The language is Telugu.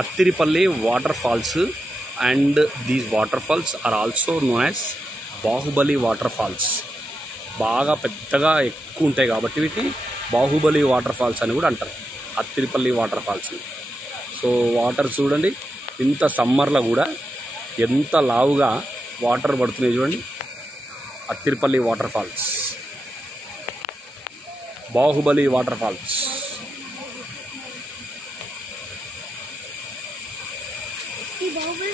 Attiripalli waterfalls, and these waterfalls are also known as Bahubali waterfalls. బాగా పెద్దగా ఎక్కువ ఉంటాయి కాబట్టి వీటిని బాహుబలి వాటర్ ఫాల్స్ అని కూడా అంటారు, Athirapally water falls. So water చూడండి, ఇంత సమ్మర్లో కూడా ఎంత లావుగా వాటర్ పడుతున్నాయి చూడండి. Athirapally water falls, Baahubali water falls. ఈ బాహుబలి